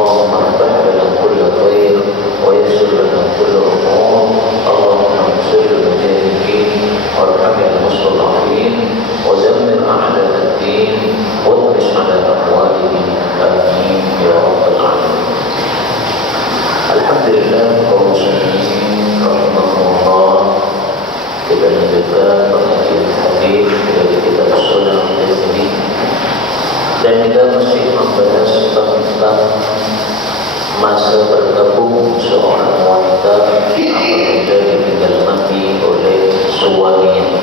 اللهم افتح لنا كل خير ويسر لنا كل امور اللهم انصر المجاهدين وارحم المستضعفين ودمر اعداء الدين واطمس على اموالهم امين يا رب العالمين. Alhamdulillah kaum muslimin rahimahullah, kita lanjutkan pengajian hadis dari kitab Sunan Tirmidzi dan kita masih membahas tentang masa bergabung seorang wanita apabila ditinggal mati oleh suaminya,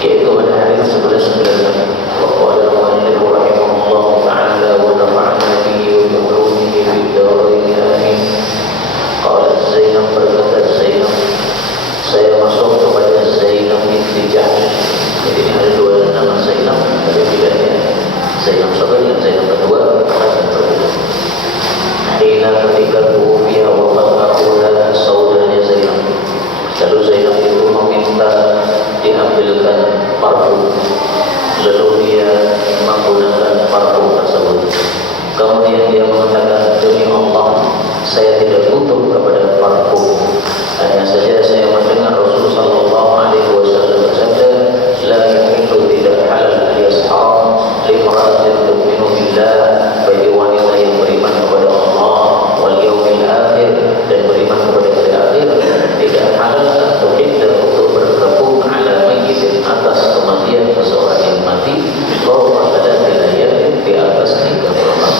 yaitu pada hadis 11 waqala al-muallif rahimahullah ta'ala wa nafa'ana bihi wa bi ulumihi fid dharain amin. Qalat Zainab, berkata Zainab, saya masuk kepada Zainab binti Jahsh. Jadi ini ada dua nama Zainab, ada bedanya Zainab satu dengan Zainab kedua, yang berbeda. Hina ketika tuwfiya wafat akulah saudaranya Zainab, lalu Zainab itu meminta diambilkan parfum, lalu dia menggunakan parfum tersebut. Kemudian dia mengatakan, demi Allah, saya tidak butuh kepada parfum. Hanya saja saya mendengar Rasulullah sallallahu alaihi wasallam bersabda, la yahillu, tidak halal alias haram limra'atin tu'minu billah, bagi wanita yang beriman kepada Allah wal yaumil akhir, dan beriman kepada hari akhir, tidak halal atau tidak untuk bergabung ala mayyitin, atas kematian seseorang yang mati, bahwa pada wilayah di atas 3 malam.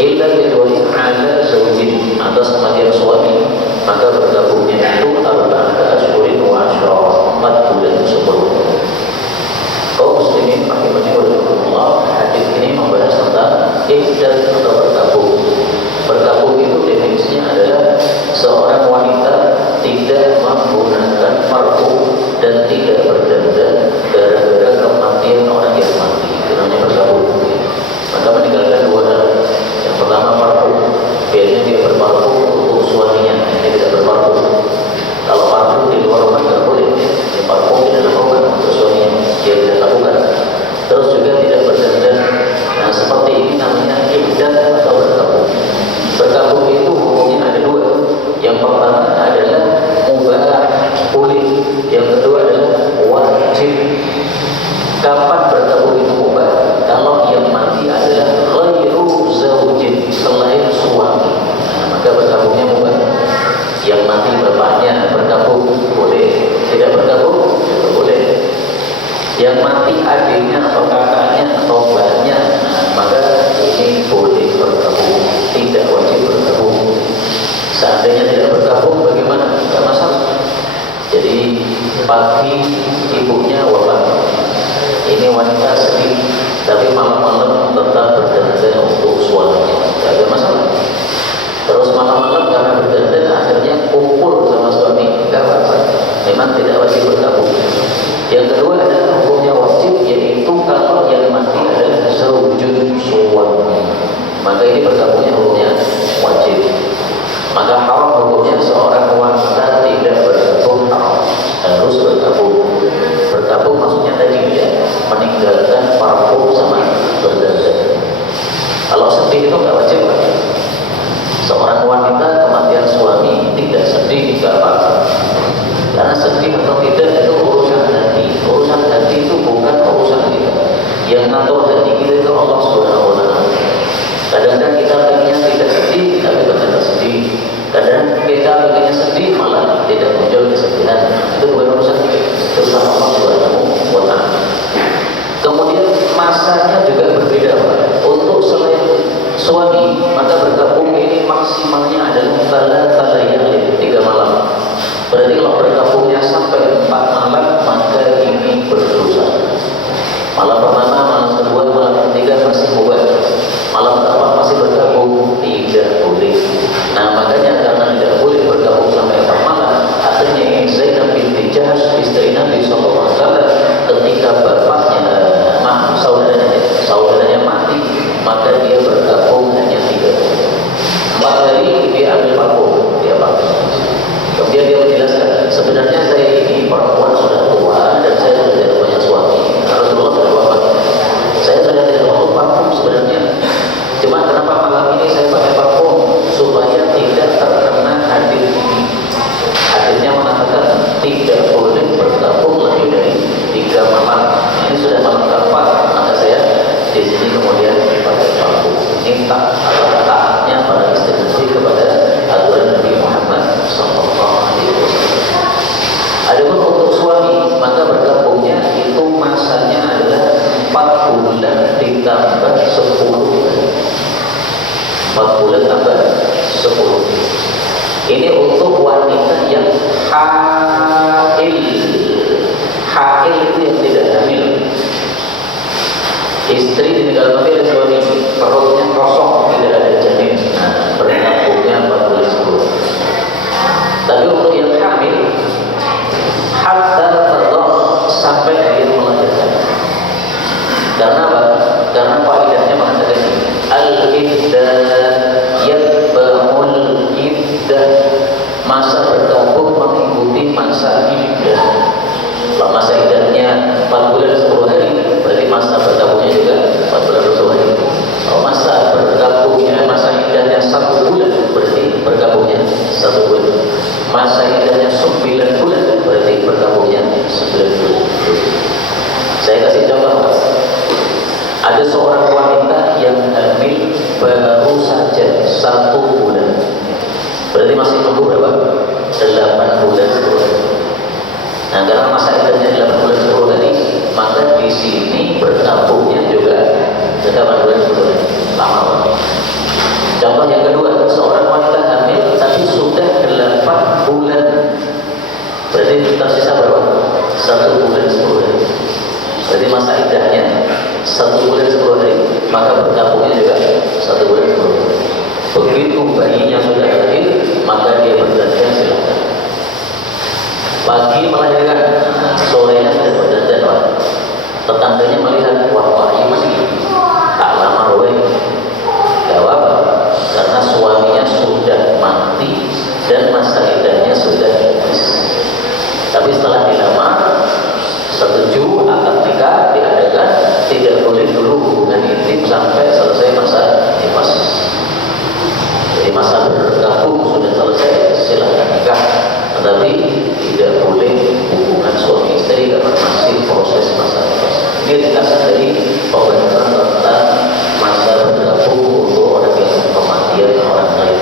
Illa kecuali ala zaujin, atas kematian suami, maka bergabungnya itu arba'ata ashhurin wa ashra, 4 bulan 10. Kaum muslimin rahimani wa rahimakumullah, hadis ini membahas tentang iddah atau bergabung. Bergabung itu definisinya adalah seorang wanita tidak menggunakan parfum dan tidak berdandan gara-gara kematian orang yang mati. Itu namanya bergabung. Maka meninggalkan 2 hal. Yang pertama parfum, biasanya dia berparfum untuk suaminya, ini tidak berparfum. Kalau parfum di luar rumah tidak boleh, dia parfum tidak lakukan untuk suaminya, dia tidak lakukan. Terus juga tidak berdandan. Nah seperti ini namanya iddah atau bergabung. Bergabung itu hukumnya ada 2. Yang pertama adalah mubah, boleh. Yang kedua adalah wajib. Kapan bergabung itu mubah? Kalau yang mati adalah ghairu zaujin, selain suami, maka bergabungnya mubah. Yang mati bapaknya bergabung boleh, tidak bergabung tidak boleh. Yang mati adiknya atau kakaknya atau mbaknya, maka ini boleh bergabung, tidak wajib bergabung. Seandainya tidak bergabung bagaimana? Tidak masalah. Jadi pagi ibunya wafat, ini wanita sedih, tapi malam-malam tetap berdandan untuk suaminya, tidak ada masalah. Terus malam-malam karena berdandan akhirnya kumpul sama suami, tidak apa-apa, memang tidak wajib bergabung. Yang kedua adalah hukumnya wajib, yaitu kalau yang mati adalah zaujun, suami, maka ini bergabungnya hukumnya wajib. Maka haram hukumnya seorang wanita tidak bergabung, haram, harus bergabung. Bergabung maksudnya tadi ya, meninggalkan parfum sama berdandan. Kalau sedih itu nggak wajib kan? Seorang wanita kematian suami tidak sedih nggak apa-apa, karena sedih atau tidak itu urusan hati. Urusan hati itu bukan urusan kita. Yang ngatur hati kita itu Allah Subhanahu wa Ta'ala. Kadang-kadang kita pengennya tidak sedih, tapi ternyata sedih. Kadang kita pengennya sedih, malah tidak muncul kesedihan. Itu bukan urusan kita, itu urusan Allah Subhanahu wa Ta'ala. Kemudian masanya juga berbeda, Pak. Untuk selain suami, maka bergabung ini maksimalnya adalah 3 malam. Berarti kalau bergabungnya sampai 4 malam, maka ini berdosa. Malam pertama, malam kedua, malam ketiga masih mubah. Malam keempat masih bergabung, tidak boleh. Nah makanya karena tidak boleh bergabung sampai 4 malam, akhirnya Zainab binti Jahsh, istri Nabi sallallahu alaihi wasallam, ketika bapaknya saudaranya mati, maka dia bergabung hanya 3 hari. 4 hari dia ambil parfum, dia pakai. Kemudian dia menjelaskan, taatnya para istri Nabi kepada aturan Nabi Muhammad Sallallahu Alaihi Wasallam. Adapun untuk suami, maka bergabungnya itu masanya adalah 4 bulan ditambah 10 hari. 4 bulan tambah 10. Ini untuk wanita yang hail. Hail itu yang tidak hamil. Istri ditinggal mati oleh suami, perutnya kosong, tidak ada janin. Nah, bergabungnya 4 bulan 10. Tapi untuk yang hamil, hatta tadakh, sampai dia melahirkan. Karena apa? Karena faedahnya mengatakan al-iddah yatba'ul iddah, masa bergabung mengikuti masa iddah. Kalau masa iddahnya 4 bulan 10 hari, berarti masa bergabungnya juga 4 bulan 10 hari. Kalau masa bergabungnya, masa iddahnya 1 bulan, berarti bergabungnya 1 bulan. Masa iddahnya 9 bulan, berarti bergabungnya 9 bulan. Saya kasih contoh. Ada seorang wanita yang hamil baru saja 1 bulan, berarti masih nunggu berapa? 8 bulan 10 hari. Nah, karena masa iddahnya 8 bulan 10 hari, maka di sini bergabungnya juga 8 bulan 10 hari. Lama banget. Contoh yang kedua, seorang wanita hamil tapi sudah 8 bulan, berarti tersisa berapa? 1 bulan 10 hari. Berarti masa iddahnya 1 bulan 10 hari, maka bergabungnya juga 1 bulan 10 hari. Begitu bayinya sudah lahir, maka dia berdandan, silakan. Pagi melahirkan, sorenya sudah berdandan. Tetangganya melihat, wah ini masih tak lama roe. Gak apa, karena suaminya sudah mati dan masa iddahnya sudah habis. Tapi setelah dilamar, setuju akad nikah diadakan, tidak boleh dulu hubungan intim sampai selesai masa nifas. Jadi masa bergabung sudah selesai, silahkan nikah, tetapi tidak boleh hubungan suami istri karena masih proses masa nifas. Ini dikasih dari pembahasan tentang masa bergabung untuk orang yang kematian orang lain.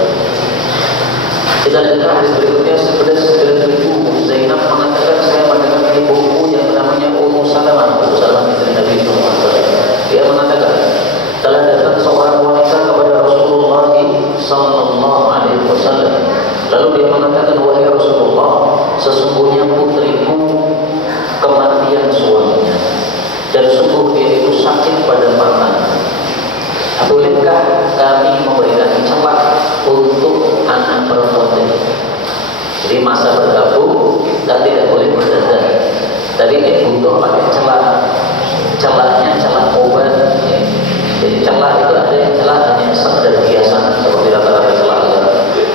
Kita lihat hadis berikutnya, 11.907 Zainab mengatakan, saya mendengar ibuku yang namanya Ummu Salamah, Ummu Salamah istri Nabi SAW. Dia mengatakan, telah datang seorang wanita kepada Rasulullah Sallallahu Alaihi Wasallam. Lalu dia mengatakan, wahai Rasulullah, sesungguhnya putriku kematian suaminya, dan sungguh dia itu sakit pada matanya. Bolehkah kami memberikan celak untuk anak perempuan ini? Jadi masa bergabung dan tidak boleh berdandan. Tapi ini butuh pakai celak. Celaknya celak obat. Jadi celak itu ada yang celak hanya sekedar hiasan seperti rata-rata celak.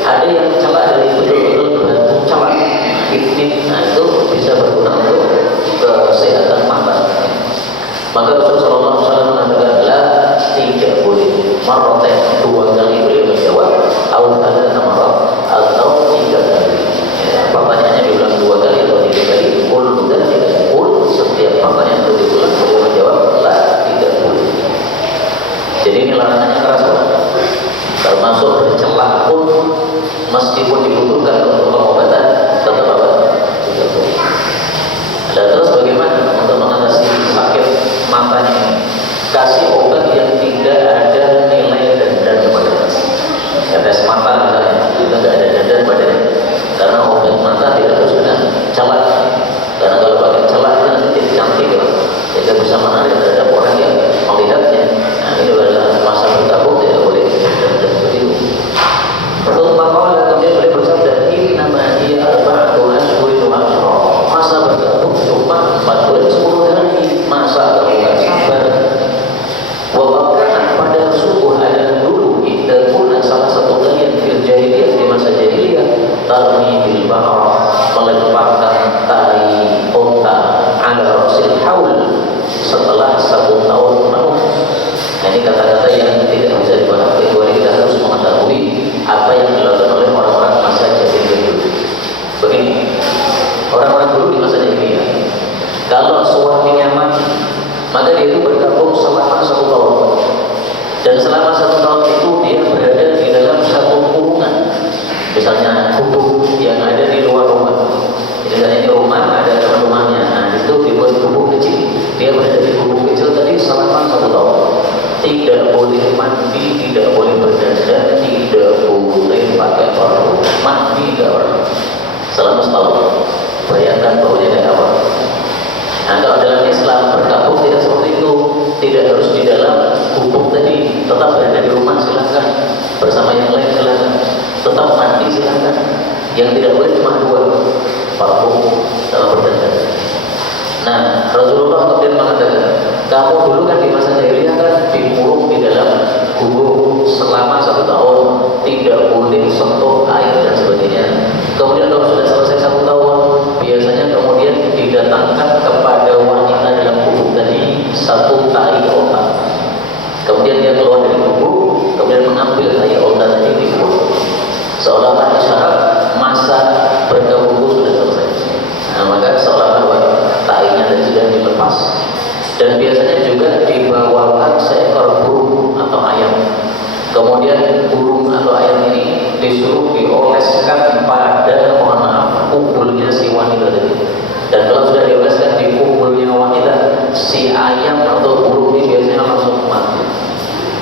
Ada yang celak dari betul-betul batu celak. Nah itu bisa berguna untuk kesehatan mata. Maka Rasulullah SAW mengatakan, la, tidak boleh. Marroten 2 kali beliau menjawab, al-tala marrot, atau 3 kali. Ya, pertanyaannya diulang 2 kali atau 3 kali. Kul dan tidak kul, setiap pertanyaan itu diulang, beliau menjawab, la, tidak boleh. Jadi ini larangannya keras, Pak. Termasuk bercelak pun, meskipun dibutuhkan untuk pengobatan, tetap apa? Tidak boleh. Dan terus bagaimana untuk mengatasi sakit matanya? Kasih obat yang tidak ada nilai denda kepada rumah silakan, bersama yang lain silakan, tetap mandi silakan. Yang tidak boleh cuma dua, parfum dalam berdandan. Nah, Rasulullah kemudian mengatakan, kamu dulu kan di masa jahiliyah kan dikurung di dalam gubuk selama 1 tahun, tidak boleh sentuh air dan sebagainya. Kemudian kalau sudah selesai 1 tahun, biasanya kemudian didatangkan kepada wanita dalam gubuk tadi 1 tai onta. Kemudian dia keluar dari gubuk, kemudian mengambil tai onta tadi di gubuk, seolah-olah isyarat masa bergabung sudah selesai. Nah, maka seolah-olah tainya tadi sudah dilepas. Dan biasanya juga dibawakan seekor burung atau ayam. Kemudian burung atau ayam ini disuruh dioleskan pada, mohon maaf, kukulnya si wanita tadi. Dan kalau sudah dioleskan di kukulnya wanita, si ayam atau burung ini biasanya langsung mati.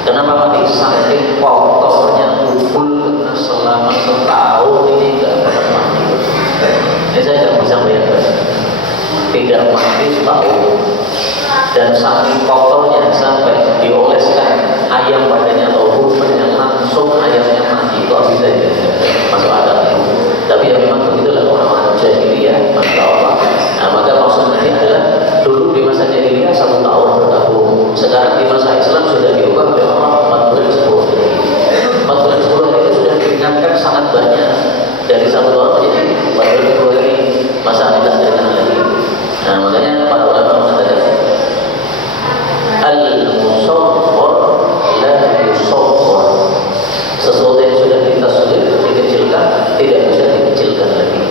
Kenapa mati? Saking kotornya kukul selama 1 tahun ini tidak pernah mati. Ini saya tidak bisa bayangkan. Tidak mati setahun. Dan saking kotornya sampai dioleskan ayam badannya atau burung badannya, langsung ayamnya mati. Kok bisa ya? Masuk akal. Tapi ya memang begitulah orang-orang jahiliyah, masya Allah. Nah, maka maksudnya adalah dulu di masa jahiliyah 1 tahun bergabung. Sekarang di masa Islam sudah diubah oleh Allah 4 bulan 10 hari. 4 bulan 10 hari itu sudah diingatkan sangat banyak. Dari 1 tahun menjadi 4 bulan 10 hari masa tidak terkenal lagi. Nah, makanya para ulama mengatakan al-musawwar la yusawwar. Sesuatu yang sudah kita sudah dikecilkan tidak bisa dikecilkan lagi.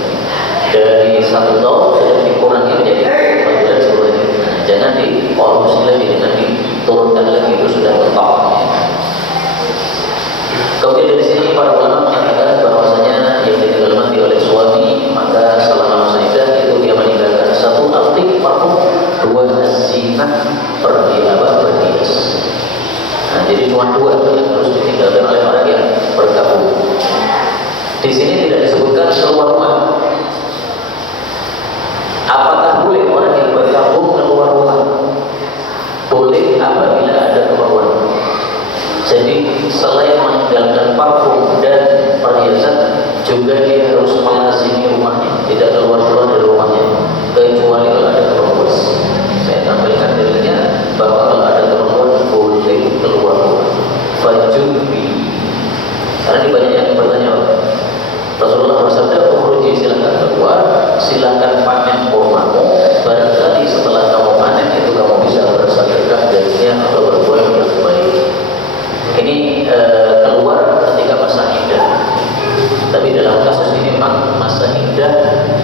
Dari 1 tahun sudah dikurangi menjadi 4 bulan 10 hari. Nah, jangan dikorupsi lagi, jangan diturunkan lagi, itu sudah mentok. Kemudian dari sini para ulama menyatakan bahwasanya yang ditinggal mati oleh suami, maka selama masa iddah itu dia meninggalkan 1 arti parfum, 2 zinah berhias. Nah, jadi cuma 2 yang harus ditinggalkan oleh orang yang bergabung. Di sini tidak disebutkan keluar rumah. Apakah boleh orang yang bergabung keluar rumah? Boleh apabila ada keperluan. Jadi selain meninggalkan parfum dan perhiasan, juga dia harus melazimi rumahnya, tidak keluar-keluar dari rumahnya, kecuali kalau ada keperluan. Saya tampilkan dalilnya bahwa kalau ada keperluan boleh keluar rumah. Fajubi. Karena ini banyak yang bertanya, Rasulullah bersabda, "Ukhruji, silakan keluar, silakan panen kurmamu. Barangkali setelah kamu panen itu kamu bisa bersedekah darinya atau berbuat yang baik." Ini keluar ketika masa iddah. Tapi dalam kasus ini memang masa iddah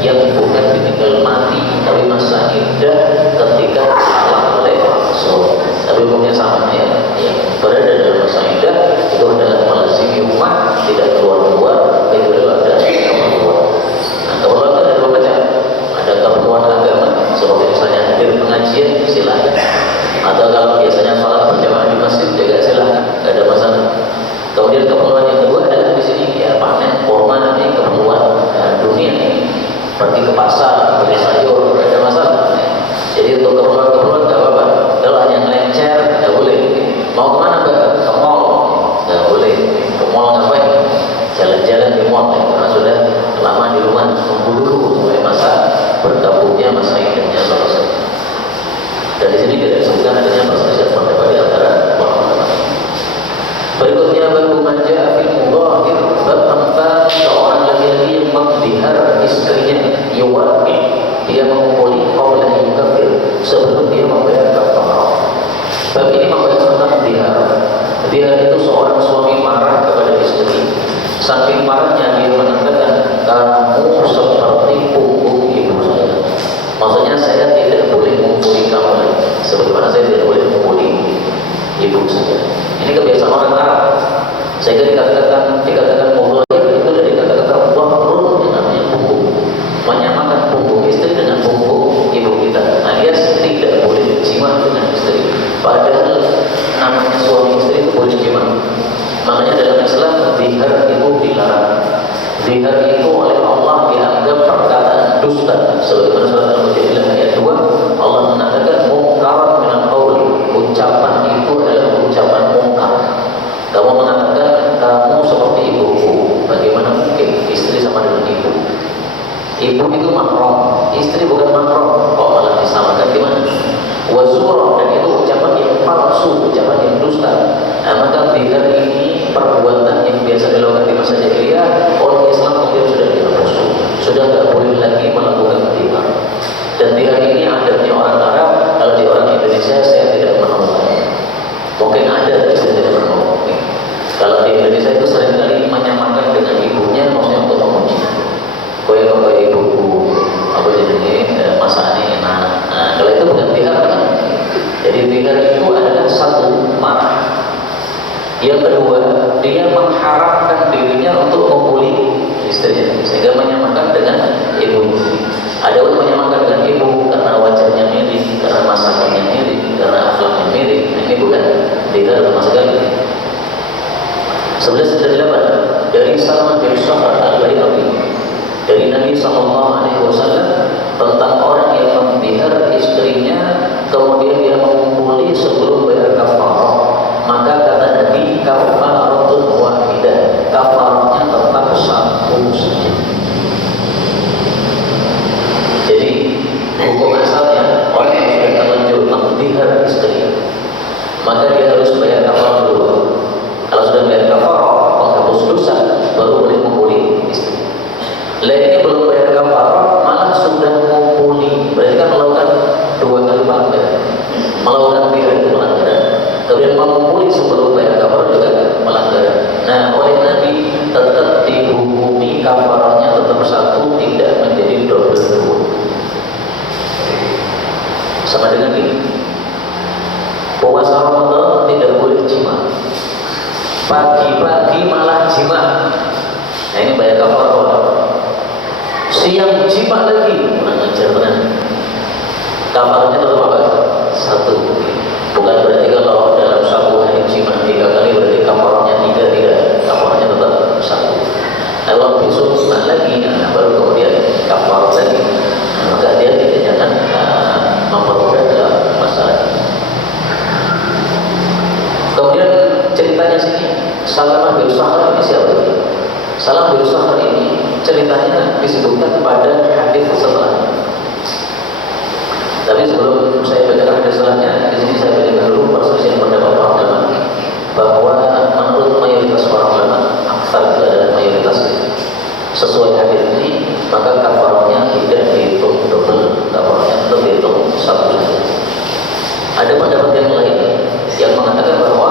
yang bukan ditinggal mati, tapi masa iddah ketika salah oleh Rasul. Tapi hukumnya sama ya. Yang berada dalam masa iddah itu adalah melazimi rumah, tidak keluar-keluar, kecuali ada keperluan. Nah, keperluan itu ada 2 macam. Ada keperluan agama, seperti misalnya hadir pengajian, silakan. Atau kalau biasanya sholat berjamaah di masjid juga silakan, tidak ada masalah. Kemudian keperluan yang kedua adalah di sini ya panen kurma, ini keperluan dunia ini. Pergi ke pasar, beli sayur, tidak ada masalah. Jadi untuk keperluan tidak apa-apa. Kalau hanya ngelencer, tidak boleh. Mau kemana Mbak? Ke mall, tidak boleh. Ke mall ngapain? Jalan-jalan di mall, karena sudah lama di rumah, tunggu dulu sampai masa bergabungnya, masa iddahnya selesai. Dan di sini tidak disebutkan adanya perselisihan pendapat di antara ulama. Berikutnya babu manja fil mudhahir, bab tentang seorang laki-laki yang menglihar istrinya, yuwaqi, dia memukuli qabla yukafir, sebelum dia membayar kafarah. Bab ini membahas tentang dihar. Dihar itu seorang suami marah kepada istri. Saking marahnya dia mengatakan, kamu seperti punggung ibu saya. Maksudnya saya tidak boleh memukuli kamu lagi, sebagaimana saya tidak boleh memukuli ibu saya. Ini kebiasaan orang Arab. Sehingga dikatakan mudhahir itu dari kata-kata dhahrun yang artinya punggung. Menyamakan punggung istri dengan punggung ibu kita, alias tidak boleh jima dengan istri. Padahal namanya suami istri itu boleh jima. Makanya dalam Islam zihar itu dilarang. Zihar itu oleh Allah dianggap perkataan dusta. Sebagaimana surat Al-Mujadilah ayat 2, Allah mengatakan mungkarat minal qauli, ucapan itu adalah ucapan mungkar. Kamu mengatakan Ibu itu mahram, istri bukan mahram, kok malah disamakan gimana? Wazura, dan itu ucapan yang palsu, ucapan yang dusta. Nah, maka bihar ini perbuatan yang biasa dilakukan di masa jahiliyah, orang Islam kemudian sudah dihapus, sudah tidak boleh lagi melakukan bihar. Dan bihar ini adatnya orang Arab, kalau di orang Indonesia saya tidak menemukan. Mungkin ada, tapi saya tidak menemukan. Kalau di Indonesia itu seringkali menyamakan dengan ibunya, maksudnya untuk memuji. Koyak ibu-ibu, apa jadinya masakannya enak. Nah, kalau itu bukan bihar kan? Jadi bihar itu adalah satu marah. Yang kedua, dia mengharapkan dirinya untuk membuli istrinya, sehingga menyamakan dengan ibu. Ada yang menyamakan dengan ibu karena wajahnya mirip, karena masakannya mirip, karena akhlaknya mirip. Nah, ini bukan bihar sama sekali. 1198 dari Salman bin Shahr al-Baihaqi dari Nabi SAW tentang orang yang membihar istrinya kemudian dia mengumpuli sebelum bayar kafarah, maka kata Nabi kafaratun wahidah, kafarahnya tetap satu saja. Jadi hukum asalnya orang yang sudah terlanjur membihar istri maka dia harus bayar kafarah dulu. Kalau sudah bayar kafarah menghapus dosa baru boleh mengumpuli istri. Lainnya belum bayar kafarah malah sudah mengumpuli, berarti kan melakukan dua kali pelanggaran. Melakukan bihar itu pelanggaran, kemudian mengumpuli sebelum bayar kafarah juga pelanggaran. Nah, oleh Nabi tetap dihukumi kafarahnya tetap satu, tidak menjadi double dua. Sama dengan ini, puasa Ramadan tidak boleh jima, pagi-pagi malah jima. Nah, ini bayar kafarah. Siang jima lagi, kurang ajar benar. Kafarnya tetap apa? Satu. Bukan berarti kalau dalam satu hari jima 3 kali berarti kafarnya 3, tidak. Kafarnya tetap satu. Kalau besok jima lagi, nah, baru kemudian kafar lagi. Nah, maka dia tidak jangan mempermudah dalam masalah ini. Kemudian ceritanya sini, Salamah bin Shahr ini siapa ini? Salamah bin Shahr ini ceritanya disebutkan pada hadis setelahnya. Tapi sebelum saya bacakan hadis setelahnya, di sini saya bacakan dulu perselisihan pendapat para ulama bahwa menurut mayoritas para ulama, aksar itu adalah mayoritas sesuai hadis ini, maka kafarahnya tidak dihitung double, kafarahnya tetap dihitung satu saja. Ada pendapat yang lain yang mengatakan bahwa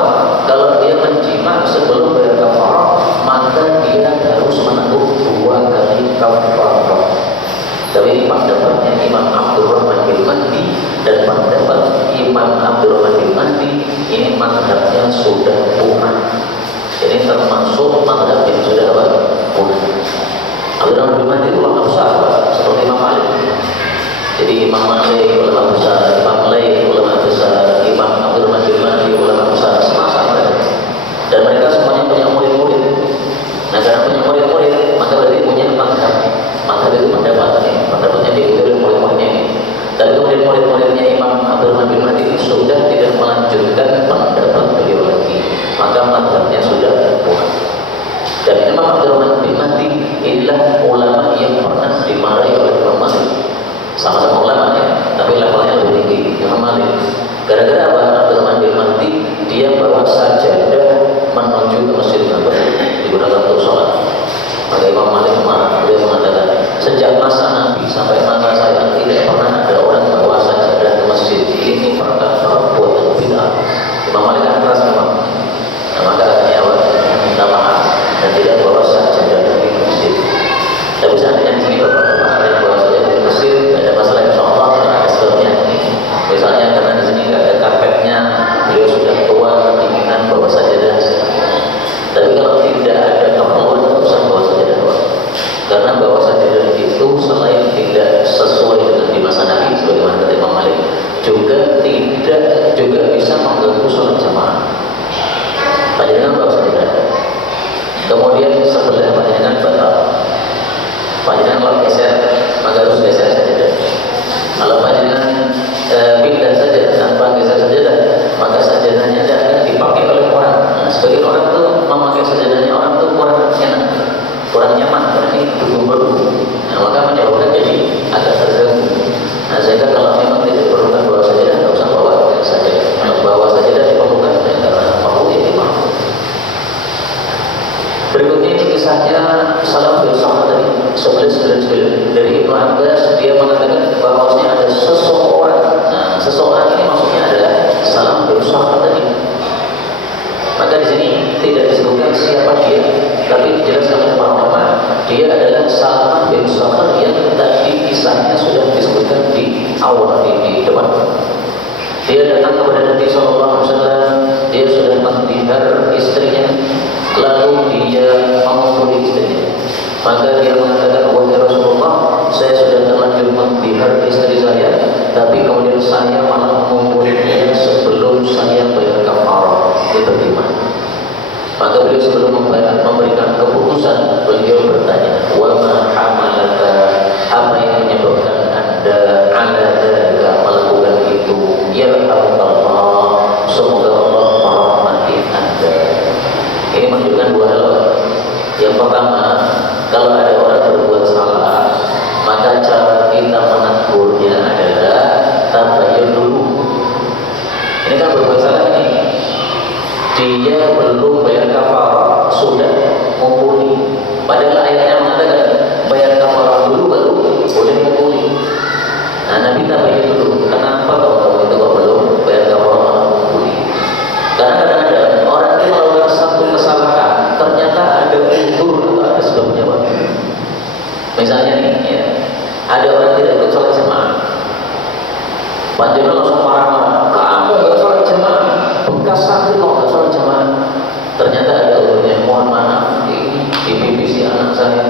kalau dia menjima sebelum bayar kafarah, maka dia harus menanggung 2 kali kafarah. Tapi ini pendapatnya Imam Abdurrahman bin Mahdi, dan pendapat Imam Abdurrahman bin Mahdi ini mazhabnya sudah punah. Ini termasuk mazhab yang sudah punah. Abdurrahman bin Mahdi itu ulama besar seperti Imam Malik. Jadi Imam Malik ulama besar, Imam Lain ulama besar, Imam Abdurrahman bin Mahdi ulama besar semasa mereka. Dan mereka semuanya punya murid-murid. Nah, karena punya murid-murid, maka berarti punya mazhab. Mazhab itu pendapatnya diikuti oleh murid-muridnya ini. Dan kemudian murid-muridnya Imam Abdurrahman bin Mahdi sudah tidak melanjutkan pendapat beliau lagi, maka mazhabnya sudah punah. Dan Imam Abdurrahman bin Mahdi inilah ulama yang pernah dimarahi oleh Imam Malik. Sama-sama ulama ya, tapi levelnya lebih tinggi. Imam Malik gara-gara apa? Abdurrahman bin Mahdi dia bawa sajadah menuju ke Masjid Nabawi digunakan untuk sholat. Maka Imam Malik marah, beliau mengatakan, sejak masa Nabi sampai masa saya tidak pernah ada orang bawa sajadah ke masjid. Ini perkara buatan bid'ah. Imam Malik kan keras memang. Nah, maka akhirnya minta maaf dan tidak bawa sajadah ke masjid. Tapi seandainya di sini bapak-bapak ada yang bawa sajadah ke masjid, ada masalah, insya Allah ada sebabnya. Misalnya karena di sini nggak ada karpetnya, beliau sudah tua, keinginan bawa sajadah. Tapi kalau tidak ada keperluan, tidak usah bawa sajadah. Berikutnya ini kisahnya Salam bin Sa'ad tadi 11 dari Ibnu Abbas. Dia mengatakan bahwasanya ada seseorang. Nah, seseorang ini maksudnya adalah Salam bin Sa'ad tadi. Maka di sini tidak disebutkan siapa dia, tapi dijelaskan oleh para ulama dia adalah Salam bin Sa'ad yang tadi kisahnya sudah disebutkan di awal di depan. Dia datang kepada Nabi SAW. Dia sudah menghindar istrinya, lalu dia mengumpuli istrinya. Maka dia mengatakan, wahai Rasulullah, saya sudah terlanjur menghindar istri saya, tapi kemudian saya malah mengumpulnya sebelum saya bayar kafarah. Dia bagaimana? Maka beliau sebelum memberikan keputusan, beliau bertanya, wa ma hamalaka, apa yang menyebabkan anda ala dzalika melakukan itu? Ya Allah, semoga Allah merahmati anda. Ini menunjukkan dua hal. Yang pertama, kalau ada orang berbuat salah, maka cara kita menegurnya adalah tabayun dulu. Ini kan berbuat salah ini, dia belum bayar kafarah, sudah mengumpuli. Padahal ayatnya mengatakan bayar kafarah dulu baru boleh mengumpuli. Nah, Nabi tabayun dulu. Kenapa kalau kamu itu belum bayar kafarah malah mengumpuli? Karena kadang-kadang orang itu melakukan satu kesalahan, ternyata ada unsur atau ada sebabnya. Misalnya nih, ya, ada orang tidak ikut sholat jamaah, panjangnya langsung marah-marah, kamu nggak sholat jamaah, bekas santri kok nggak sholat jamaah. Ternyata ada unsurnya, mohon maaf, ini di BBC anak saya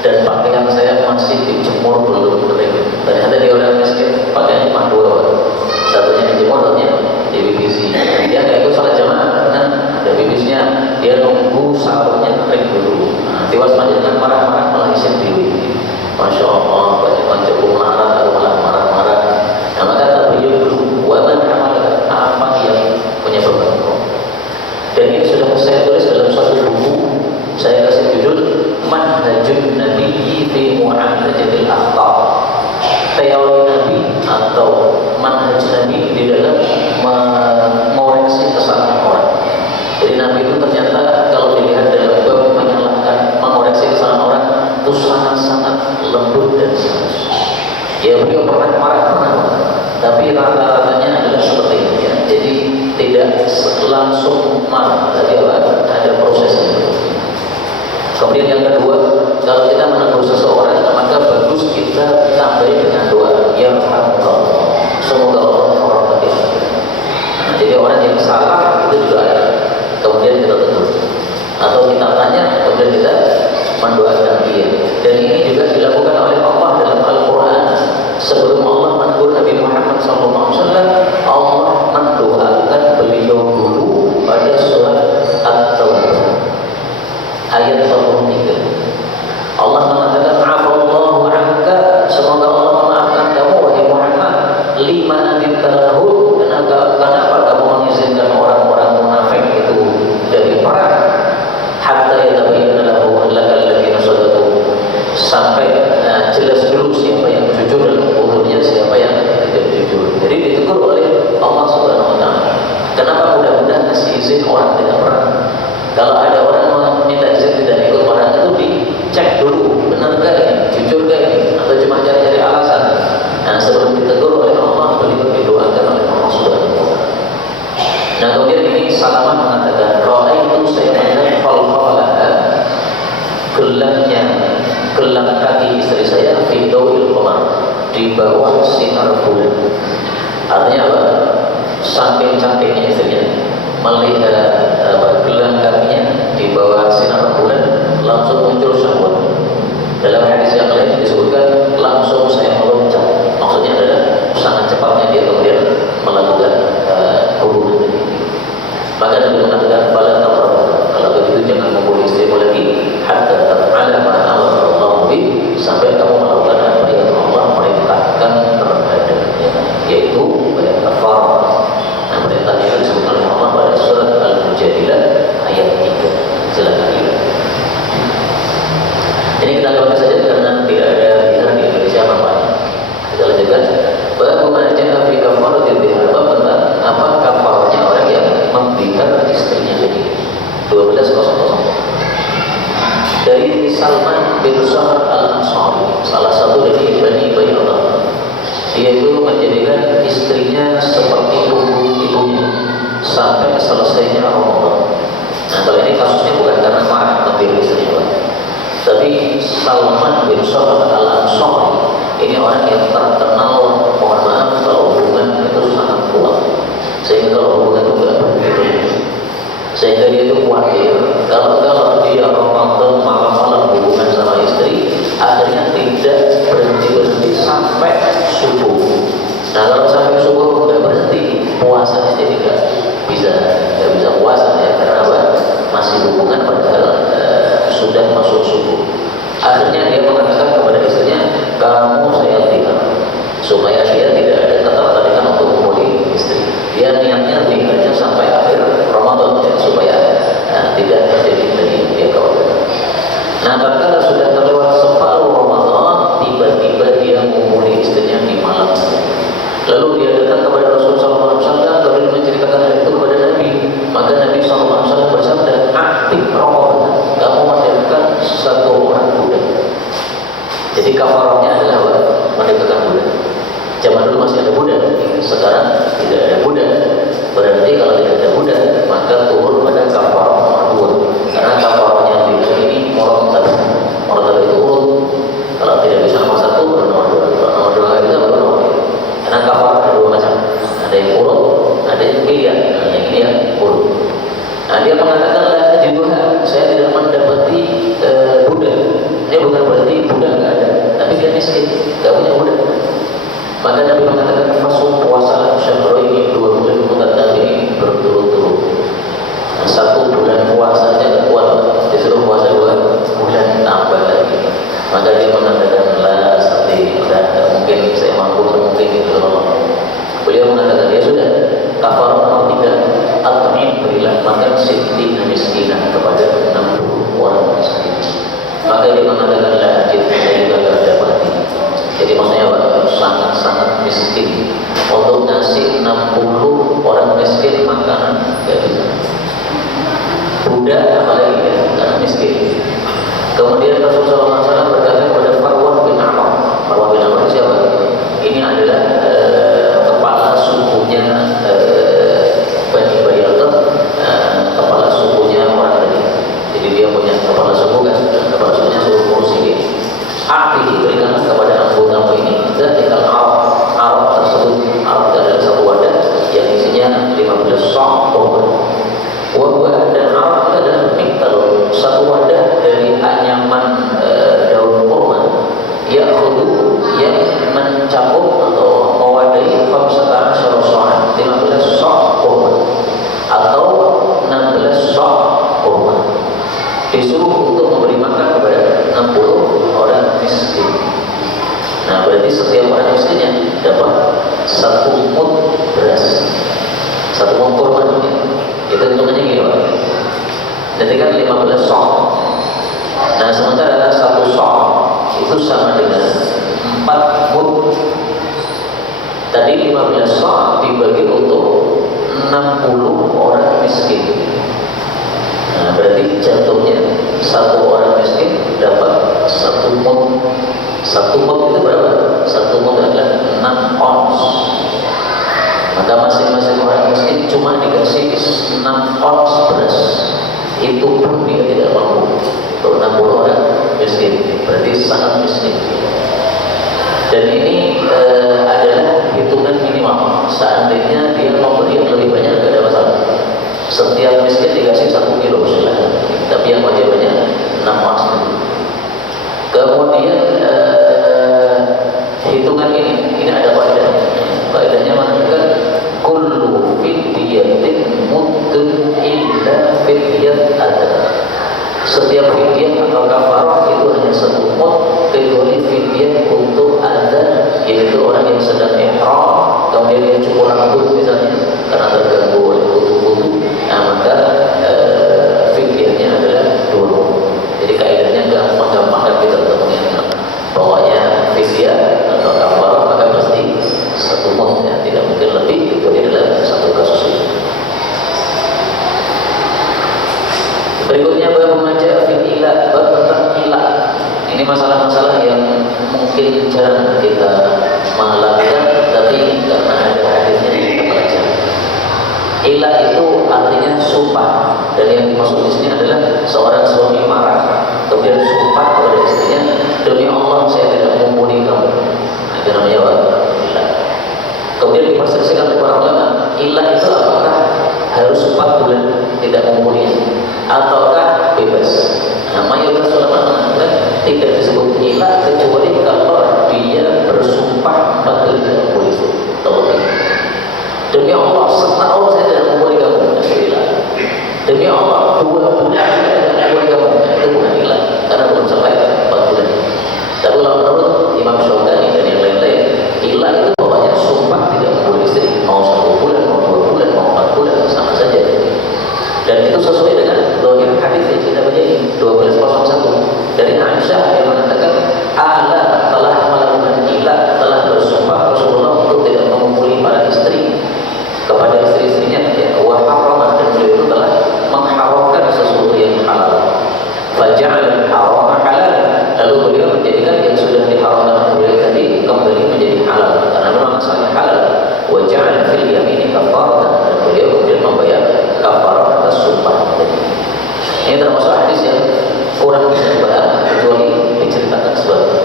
dan pakaian saya masih dijemur belum kering. Ternyata dia orang miskin, pakaiannya cuma dua, satunya dijemur, satunya di BBC. Dia nggak ikut sholat jamaah karena ada BBC-nya, dia nunggu sarungnya kering dulu. Nah, tiwas panjangnya marah-marah malah isin diri. Masya Allah, banyak cukup marah atau malah marah-marah. Nah, maka tabayun dulu, waban amal apa yang menyebabkan itu. Dan ini sudah saya tulis dalam suatu buku. Saya kasih judul Manhajun Nabiyyi fi Mu'alajatil Akhtar. Teori Nabi atau manhaj Nabi di dalam mengoreksi kesalahan orang. Jadi Nabi itu ternyata kalau dilihat dalam bab menyalahkan, mengoreksi kesalahan orang itu sangat-sangat lembut dan halus. Ya, beliau pernah marah, tapi rata-ratanya adalah seperti ini ya. Jadi tidak langsung marah, tapi ada prosesnya. Kemudian yang kedua, kalau kita menegur seseorang, maka bagus kita tambahin dengan doa, ya Allah, semoga Allah merahmati. Nah, jadi orang yang salah itu juga ada. Kemudian kita tegur, atau kita tanya, kemudian kita mendoakan dia. Dan ini juga dilakukan oleh Allah dalam Al-Quran. Sebelum Allah menegur Nabi Muhammad SAW, Allah mendoakan beliau dulu pada surat At-Taubah ayat 43. Allah mengatakan, "Afallahu 'anka", semoga Allah memaafkan kamu wahai Muhammad, lima adintalahu, kenapa kamu mengizinkan orang-orang munafik itu dari perang, hatta yatabayyana lahu annaka alladziina sadaqu, sampai jelas dulu siapa yang jujur dalam umurnya, siapa yang tidak jujur. Jadi ditegur oleh Allah Subhanahu wa taala. Kenapa mudah-mudahan kasih izin orang tidak perang? Kalau ada orang minta izin tidak ikut perang, itu dicek dulu, benar gak ini, jujur gak ini, atau cuma cari-cari alasan. Nah, sebelum ditegur oleh Allah, beliau didoakan oleh Allah Subhanahu wa taala. Nah, kemudian ini Salamah mengatakan, "Ra'aitu", saya melihat, "falfalaha", gelang kaki istri saya, "fi dawil qamar", di bawah sinar bulan. Artinya apa? Saking-sakingnya istrinya melihat gelang kakinya di bawah sinar bulan, langsung muncul syahwat. Dalam hadis yang lain disebutkan langsung saya meloncat. Maksudnya adalah sangat cepatnya dia kemudian melakukan hubungan ini. Maka Nabi mengatakan, "Fala taqrabu", kalau begitu jangan membunuh istrimu lagi, hatta taf'ala ma amara bi, sampai kamu melakukan apa yang Allah perintahkan terhadapnya, yaitu bayar kafarah. Nah, perintah itu disebutkan oleh Allah pada surat Al-Mujadilah ayat 3. Silakan. sudah masuk subuh. Akhirnya dia mengatakan kepada istrinya, kamu saya tinggal, supaya dia tidak ada ketertarikan untuk memulai istri. Dia niatnya tinggalnya sampai akhir Ramadan ya, supaya tidak terjadi lagi dia khawatir. Nah, tatkala sudah terlewat separuh Ramadan, tiba-tiba dia memulai istrinya di malam. Lalu dia datang kepada Rasulullah SAW, kemudian menceritakan hal itu kepada Nabi. Maka Nabi SAW bersabda, aktif rokok, kamu merdekakan satu orang budak. Jadi kafarahnya adalah merdekakan budak. Zaman dulu masih ada budak, sekarang tidak ada budak. Berarti kalau tidak ada budak, maka turun pada kafarah nomor 2. Karena kafarahnya ini murotad itu urut. Kalau tidak bisa nomor 1, baru nomor 2. Kalau nomor 2 nggak bisa, baru nomor 3. Karena kafarah ada 2 macam. Ada yang urut, ada yang pilihan. Yang ini yang urut. Nah, dia mengatakan la ajiduha, saya tidak mendapati budak. Ini bukan berarti budak nggak ada, tapi dia miskin, nggak punya budak. Maka Nabi mengatakan masuk puasa syahraini, 2 bulan mutatabi'in berturut-turut. Nah, 1 bulan puasanya nggak kuat, disuruh puasa 2 bulan tambah lagi. Maka dia mengatakan la seperti nggak mungkin saya mampu, mungkin itu Allah. Beliau mengatakan ya sudah, kafarah nomor 3, at'im, berilah makan sittina miskinan kepada 60 orang miskin. Maka dia mengatakan la ajid, saya juga nggak dapati. Jadi maksudnya apa? Sangat-sangat miskin. Untuk ngasih 60 orang miskin makanan nggak bisa. Budak apalagi ya, karena miskin. Kemudian Rasulullah SAW berkata kepada Farwah bin Amr. Farwah bin Amr siapa? Ini adalah kepala sukunya Bani Bayadah, kepala sukunya orang tadi. Jadi dia punya kepala suku kan, kepala sukunya suku Mursi. Arti diberikan kepada anggota ini dan tinggal Arab tersebut. Arab adalah satu wadah yang isinya 15 sok korban. Wadah dan Arab itu adalah miktal, satu wadah dari anyaman daun korban. Yang mencakup atau mewadahi 15 syarosaan, 15 sok korban atau 16 sok korban. Disuruh untuk memberi makan kepada 60 orang miskin. Nah, berarti setiap orang miskinnya dapat 1 mud beras, 1 mud korban. Itu hitungannya gini Pak. Jadi kan 15 sok. Nah, sementara 1 sok itu sama dengan 4 mud. Tadi 15 sok dibagi untuk 60 orang miskin. Nah, berarti jatuhnya 1 orang miskin dapat 1 mud. 1 mud itu berapa? 1 mud adalah 6 ons. Maka masing-masing orang miskin cuma dikasih 6 ons beras. Itu pun dia tidak mampu untuk 60 orang miskin. Berarti sangat miskin. Dan ini adalah hitungan minimal. Seandainya dia memberi yang lebih banyak tidak ada masalah. Setiap miskin dikasih 1 kilo silahkan. Tapi yang wajib-wajib 6 ons. Kemudian hitungan ini ada kaidahnya. Kaidahnya mengatakan kullu fidyatin muddun illa fidyat ada. Setiap fidyah atau kafarah itu hanya 1 mud kecuali fidyah untuk ada, yaitu orang yang sedang ihram kemudian dia cukur rambut misalnya karena terganggu oleh kutu-kutu. Nah, maka fidyahnya adalah 2 mud. Jadi kaidahnya gampang-gampang kita untuk mengingat. Pokoknya fidyah atau kafarah maka pasti 1 mud ya, tidak mungkin lebih. Itu adalah 1 kasus itu. Berikutnya bab membaca fil ilah, bab tentang ilah. Ini masalah-masalah yang mungkin jarang kita melakukan, tapi karena ada hadisnya kita pelajari. Ilah itu artinya sumpah, dan yang dimaksud di sini adalah seorang suami marah kemudian sumpah kepada istrinya, demi Allah saya tidak membunuh kamu. Itu namanya apa? Ilah. Kemudian dipersepsikan oleh para ulama, ilah itu apakah harus 4 bulan tidak membunuhnya ataukah bebas? Nah, mayoritas ulama mengatakan tidak disebut ilah kecuali kalau dia bersumpah 4 bulan tidak membunuh. Demi Allah setahun saya tidak membunuh kamu, itu ilah. Demi Allah 2 bulan saya tidak membunuh kamu, itu bukan ilah. termasuk hadis yang kurang bisa dibahas kecuali diceritakan sebabnya.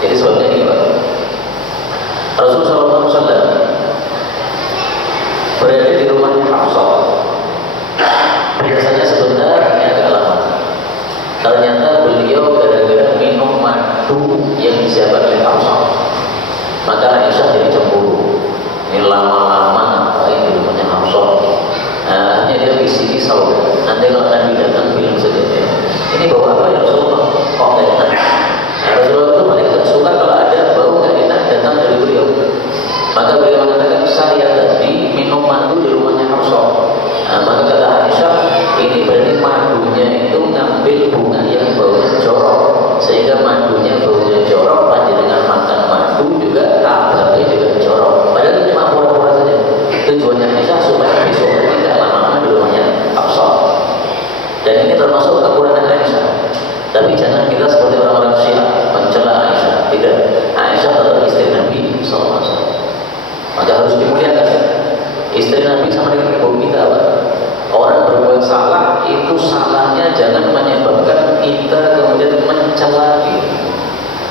Jadi sebabnya ini Pak, Rasulullah SAW berada di rumahnya Hafsah. Biasanya sebenarnya agak lama. Ternyata beliau gara-gara minum madu yang disiapkan oleh Hafsah, maka Aisyah jadi cemburu. Ini lama-lama ngapain di rumahnya Hafsah? Akhirnya dia bisiki Saudah. Nanti kalau Nabi datang bilang saja, ini bau apa ya Rasulullah? Kok nggak enak? Nah, Rasulullah itu paling tidak suka kalau ada bau nggak enak datang dari beliau. Maka beliau mengatakan, saya tadi minum madu di rumahnya Hafsah. Nah, maka kata Aisyah, ini berarti madunya itu ngambil bunga yang baunya jorok, sehingga madunya baunya jorok, panjenengan makan madu juga kabarnya juga jorok. Padahal cuma pura-pura saja. Tujuannya Aisyah supaya besok tidak lama-lama di rumahnya Hafsah. Dan ini termasuk kekurangan Aisyah. Tapi jangan kita seperti orang-orang Syiah mencela Aisyah. Tidak, Aisyah adalah istri Nabi SAW. Maka harus dimuliakan. Istri Nabi sama dengan ibu kita Pak. Orang berbuat salah itu salahnya jangan menyebabkan kita kemudian mencela dia.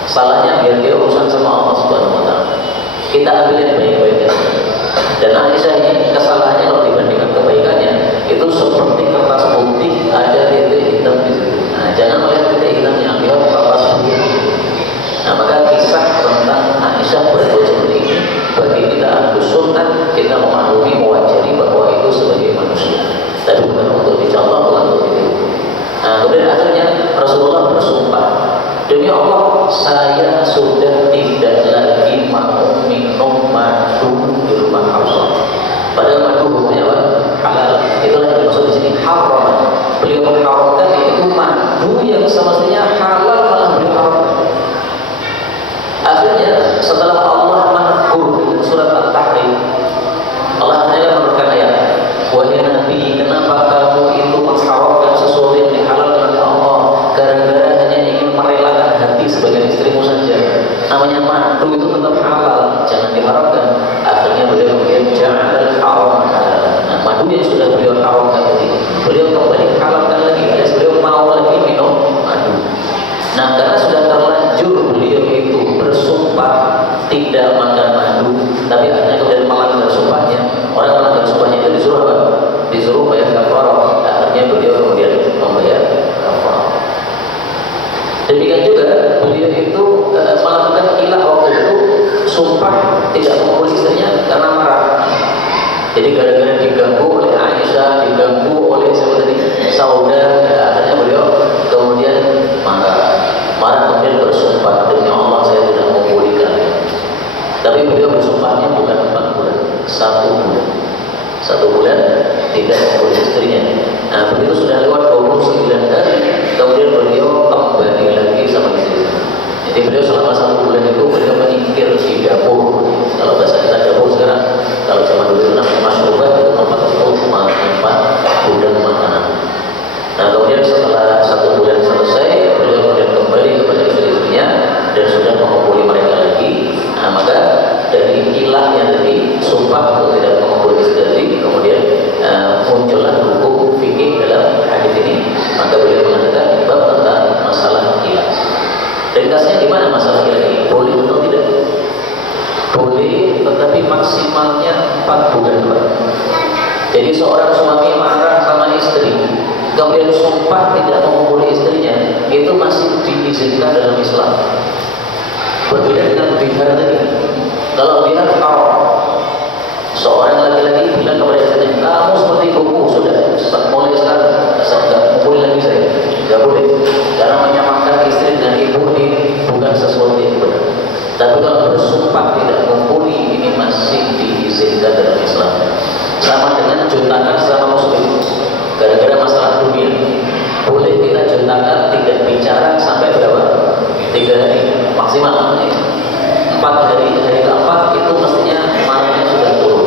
Salahnya biar dia urusan sama Allah Subhanahu wa taala. Kita ambil yang baik-baik. Dan Aisyah ini kesalahannya kalau dibandingkan kebaikannya itu seperti kertas putih ada titik hitam di situ. Nah, jangan melihat titik hitamnya, lihat kertas putih. Nah, maka kisah tentang Aisyah berbuat seperti ini bagi kita ahlu sunnah, kita memahami, mewajari bahwa itu sebagai manusia, tapi bukan untuk dicontoh, bukan untuk ditiru. Nah, kemudian akhirnya Rasulullah bersumpah, demi Allah saya sudah tidak lagi mau minum madu di rumah Hafsah. Padahal madu hukumnya apa? Halal. Itulah yang dimaksud di sini haram. Beliau mengharamkan itu madu yang semestinya halal malah beliau haramkan. Akhirnya setelah Allah menegur dengan surat At-Tahrim, Allah Taala menurunkan ayat, wahai Nabi, kenapa kamu itu mengharamkan sesuatu yang dihalalkan oleh Allah gara-gara hanya ingin merelakan hati sebagai istrimu saja? Namanya madu itu tetap halal, jangan diharamkan. Akhirnya beliau kemudian ja'al haram halal. Nah, madu yang sudah beliau haramkan tadi, beliau kembali halalkan lagi, alias beliau mau lagi minum madu. Nah, karena sudah terlanjur beliau itu bersumpah tidak makan madu, tapi akhirnya kemudian melanggar sumpahnya. Orang melanggar sumpahnya itu disuruh apa? Disuruh bayar kafarah. Akhirnya beliau kemudian membayar kafarah. Demikian juga beliau itu melakukan ilah waktu itu, sumpah tidak memukul istrinya karena marah. Jadi gara-gara diganggu oleh Aisyah, diganggu oleh siapa tadi? Saudah, ya, akhirnya beliau kemudian marah kemudian bersumpah, demi Allah saya tidak memukuli kalian. Tapi beliau bersumpahnya bukan 4 bulan, 1 bulan. 1 bulan tidak memukuli istrinya. Nah, begitu sudah lewat 29 hari, kemudian beliau kembali lagi sama istrinya. Jadi beliau selama 1 bulan itu beliau menyingkir di dapur. Kalau bahasa kita dapur sekarang, kalau zaman dulu namanya masyhurah itu tempat untuk menyimpan gudang makanan. Nah, kemudian setelah 1 bulan selesai, beliau kemudian kembali kepada istri-istrinya dan sudah mengumpuli mereka lagi. Nah, maka dari ilahnya tadi, sumpah untuk tidak mengumpuli istri tadi, kemudian muncullah hukum fikih dalam hadis ini. Maka beliau mengatakan bab tentang masalah ilah. Ringkasnya di mana masalah ilah ini? Boleh atau tidak? Boleh, tetapi maksimalnya 4 bulan. Jadi seorang suami marah sama istri, kemudian sumpah tidak mengumpuli istrinya, itu masih diizinkan dalam Islam. Berbeda dengan bihar tadi. Kalau bihar haram, seorang laki-laki bilang kepada istrinya, kamu seperti ibuku, sudah mulai sekarang saya tidak mengumpuli lagi saya, tidak boleh. Karena menyamakan istri dengan ibu ini bukan sesuatu yang benar. Tapi kalau bersumpah tidak mengumpuli, ini masih diizinkan dalam Islam. Sama dengan juntakan sama muslim. Gara-gara masalah dunia, boleh kita juntakan tidak bicara sampai berapa? 3 hari maksimal. 4 hari, hari ke-4 itu mestinya marahnya sudah turun.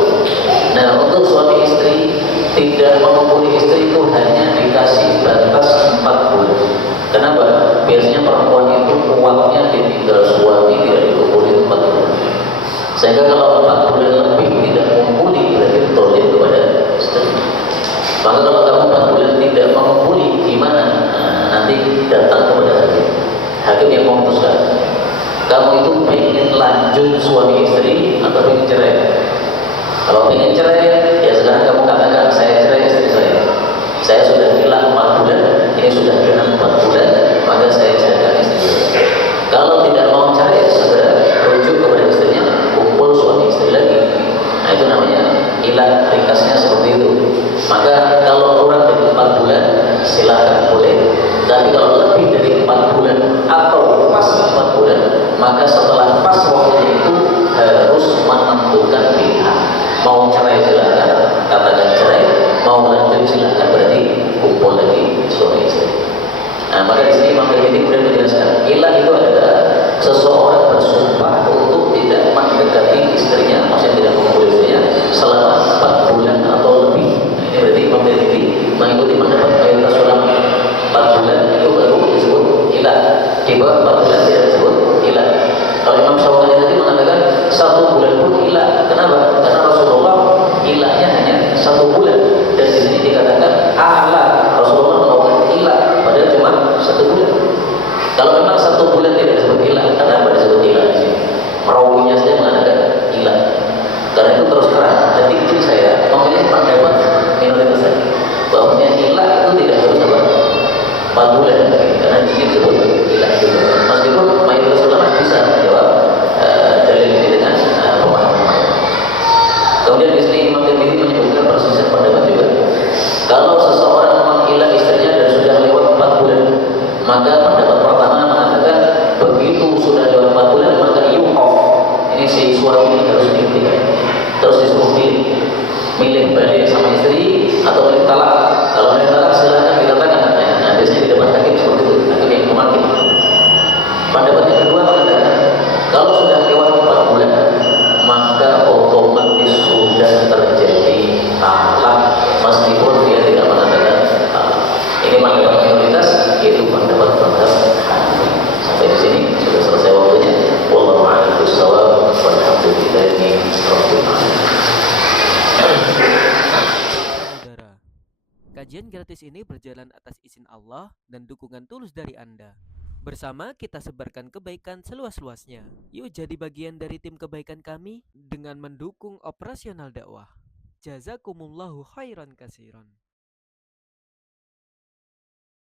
Nah, untuk suami istri tidak mengumpuli istri itu hanya dikasih batas 4 bulan. Kenapa? Biasanya perempuan itu kuatnya ditinggal suami tidak dikumpuli 4 bulan. Sehingga kalau 4 bulan lebih tidak mengumpuli berarti tolir kepada istri. Maka kalau kamu 4 bulan tidak mengumpuli, gimana? nanti datang kepada hakim. Hakim yang memutuskan. Kamu itu pengen lanjut suami istri atau pengen cerai? Kalau pengen cerai, ya sekarang kamu katakan saya cerai istri saya. Saya sudah hilang 4 bulan, ini sudah genap 4 bulan, maka saya ceraikan istri saya. Kalau tidak mau cerai, segera rujuk kepada istrinya, kumpul suami istri lagi. Nah itu namanya ilah, ringkasnya seperti itu. Maka kalau kurang dari 4 bulan, silakan boleh. Tapi kalau lebih dari 4 bulan atau pas 4 bulan, maka setelah pas waktunya itu harus menentukan pilihan. Mau cerai silakan, katakan cerai. Mau lanjut silakan, berarti kumpul lagi suami istri. Nah maka di sini Imam Tirmidzi kemudian menjelaskan, ilah itu adalah seseorang bersumpah untuk tidak mendekati istrinya, maksudnya tidak mengumpul istrinya selama 4 bulan atau lebih. Nah, ini berarti Imam Tirmidzi mengikuti pendapat mayoritas ulama. 4 bulan itu baru disebut ilah. Di bawah 4 bulan tidak disebut ilah. Kalau Imam Syaukani tadi mengatakan 1 bulan pun ilah. Kenapa? Karena Rasulullah ilahnya hanya 1 bulan. Dan di sini dikatakan ahla, Rasulullah melakukan ilah padahal cuma 1 bulan. Kalau memang 1 bulan tidak disebut ilah, kenapa disebut ilah di sini? Perawinya saja mengatakan ilah. Karena itu terus terang, hati kecil saya memilih pendapat minoritas tadi, bahwasanya ilah itu tidak harus apa? 4 bulan, karena di sini disebut ilah juga. Meskipun mayoritas ulama bisa menjawab dalil ini dengan pemahaman mereka. Kemudian di sini Imam Tirmidzi menyebutkan persisnya pendapat juga. Kalau seseorang mengilah istrinya dan sudah lewat 4 bulan, maka pendapat pertama mengatakan begitu sudah lewat 4 bulan maka yuqaf. Ini si suami ini harus dihentikan. Terus disuruh milih balik sama istri atau milih talak. Kalau milih talak silakan dikatakan. Nah, biasanya di depan hakim seperti itu, hakim yang memakai. Pendapat yang kedua mengatakan kalau sudah lewat 4 bulan maka otomatis sudah terjadi talak meskipun dia tidak mengatakan talak. Ini pendapat minoritas, yaitu pendapat Hanafi. Sampai di sini sudah selesai waktunya. Wallahu a'lam bishawab. Walhamdulillahi rabbil alamin. Saudara, kajian gratis ini berjalan atas izin Allah dan dukungan tulus dari Anda. Bersama kita sebarkan kebaikan seluas-luasnya. Yuk jadi bagian dari tim kebaikan kami dengan mendukung operasional dakwah. Jazakumullahu khairan kasiran.